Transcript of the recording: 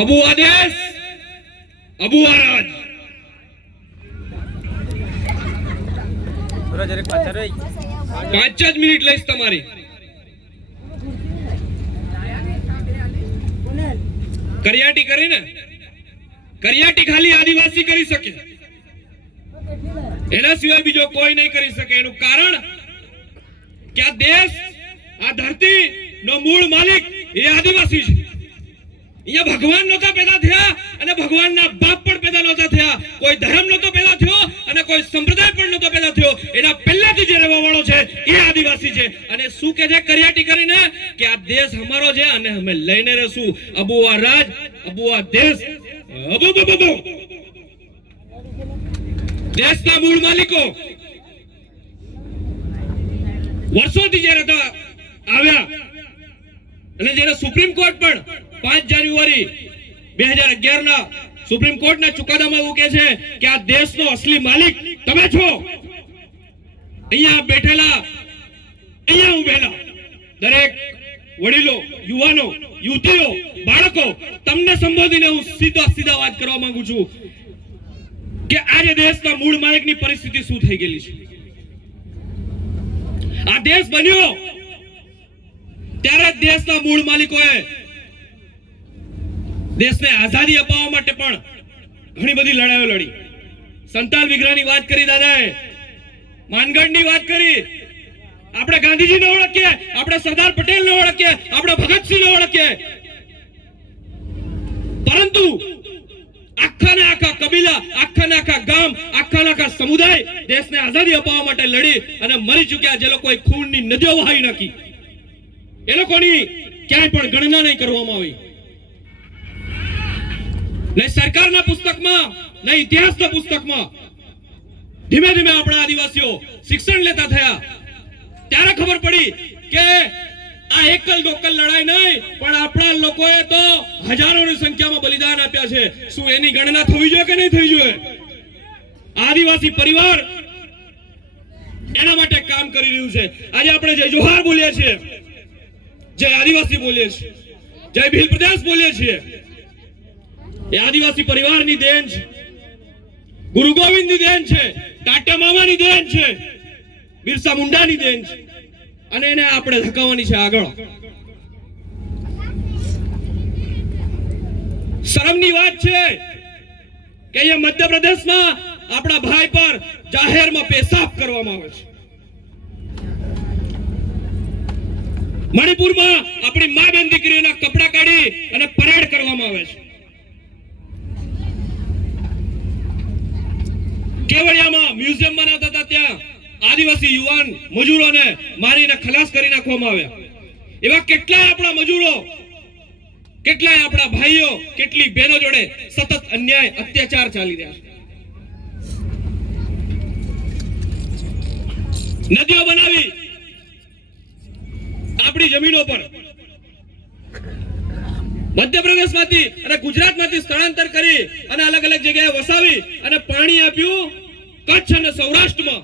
અબુ આદેશ અબુ આરાજ પાંચ જ મિનિટ લઈશ તમારી. કરિયાટી કરીને કરિયાટી ખાલી આદિવાસી કરી શકે. એના સિવાય બીજો કોઈ નહીં કરી શકે. એનું કારણ? કે આ દેશ આ ધરતી નો મૂળ માલિક એ આદિવાસી છે. અહીંયા ભગવાન નહોતા પેદા થયા અને ભગવાનના બાપ પણ પેદા નહોતા થયા. કોઈ ધર્મ નહોતો પેદા થયો અને કોઈ સંપ્રદાય પણ નહોતો પેદા થયો. એના પહેલાથી જે રહેવા વાળો છે એ આદિવાસી છે. અને શું કે છે કરિયાટી કરીને? કે આ દેશ અમારો છે અને અમે લઈને રહેશું. અબુ આ રાજ, અબુ આ દેશ. અબુ બબુ દેશના મૂળ માલિકો. વર્ષોથી જે રહેતા આવ્યા. અને જેને સુપ્રીમ કોર્ટ પણ પાંચ જાન્યુઆરી બે હજાર અગિયાર ના સુપ્રીમ કોર્ટના ચુકાદામાં એવું કે છે કે આ દેશનો અસલી માલિક તમે છો. અહીંયા બેઠેલા, અહીંયા ઉભેલા દરેક વડીલો, યુવાનો, યુવતીઓ, બાળકો, તમને સંબોધીને હું સીધા સીધા વાત કરવા માંગુ છું કે આજે દેશના મૂળ માલિકની પરિસ્થિતિ શું થઈ ગયેલી છે. આ દેશ બન્યો ત્યારે જ દેશના મૂળ માલિકોએ દેશને આઝાદી અપાવવા માટે પણ ઘણી બધી લડાઈઓ લડી. સંતાલ વિગ્રહની વાત કરી, દાદાએ. માનગઢની વાત કરી. આપણે ગાંધીજીને ઓળખીએ, આપણે સરદાર પટેલને ઓળખીએ, આપણે ભગતસિંહને ઓળખીએ. પરંતુ આખા ને આખા કબીલા આખા ને આખા ગામ આખા ને આખા સમુદાય દેશને આઝાદી અપાવવા માટે લડી અને મરી ચૂક્યા, જે લોકોએ ખૂનની નદીઓ વહાવી નાખી. એ લોકોની ક્યાંય પણ ગણના નહીં કરવામાં આવી. નહીં સરકારના પુસ્તકમાં નહીં ઇતિહાસના પુસ્તકમાં ધીમે ધીમે આપણા આદિવાસીઓ શિક્ષણ લેતા થયા. ત્યારે ખબર પડી કે આ એકલ દોકલ લડાઈ નહીં, પણ આપણા લોકોએ તો હજારોની સંખ્યામાં બલિદાન આપ્યા છે. શું એની ગણના થવી જોઈએ કે નહીં થવી જોઈએ? આદિવાસી પરિવાર એના માટે કામ કરી રહ્યું છે. આજે આપણે જય જોહાર બોલીએ છીએ. જય આદિવાસી બોલીએ છીએ જય ભીલ પ્રદેશ બોલીએ છીએ, એ આદિવાસી પરિવારની દેન છે. ગુરુ ગોવિંદની દેન છે, ટાટા મામાની દેન છે, બિરસા મુંડાની દેન છે. અને એને આપણે ધકાવવાની છે આગળ. શરમની વાત છે કે અહીંયા મધ્યપ્રદેશમાં આપણા ભાઈ પર જાહેરમાં પેશાબ કરવામાં આવે છે. મણિપુરમાં આપણી મા બેન દીકરીઓના કપડા કાઢી અને પરેડ કરવામાં આવે છે. કેવડિયામાં મ્યુઝિયમ બનાવતા હતા ત્યાં આદિવાસી યુવાન મજૂરોને મારીને ખલાસ કરી નાખવામાં આવ્યા. એવા કેટલાય આપણા મજૂરો, કેટલાય આપણા ભાઈઓ, કેટલી બહેનો જોડે સતત અન્યાય, અત્યાચાર ચાલી રહ્યા નદીઓ બનાવી આપણી જમીનો પર. મધ્યપ્રદેશમાંથી અને ગુજરાતમાંથી સ્થળાંતર કરી અને અલગ અલગ જગ્યાએ વસાવી અને પાણી આપ્યું કચ્છ અને સૌરાષ્ટ્રમાં.